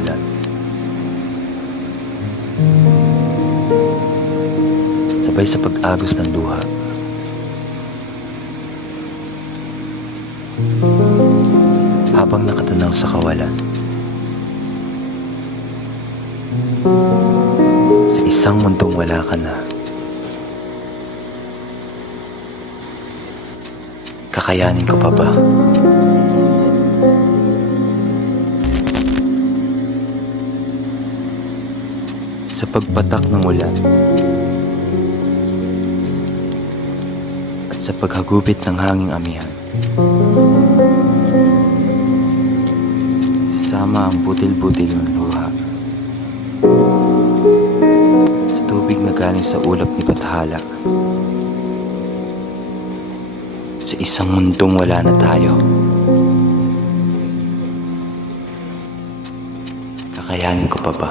ulan. Sabay sa pag-agos ng luha. Habang nakatanaw sa kawalan. Sa isang mundong wala ka na. Kakayanin ko pa ba? Sa pagpatak ng ulan at sa paghagupit ng hanging amihan, sasama ang butil-butil ng luha sa tubig na galing sa ulap ni Bathala. Sa isang mundong wala na tayo, kakayanin ko pa ba?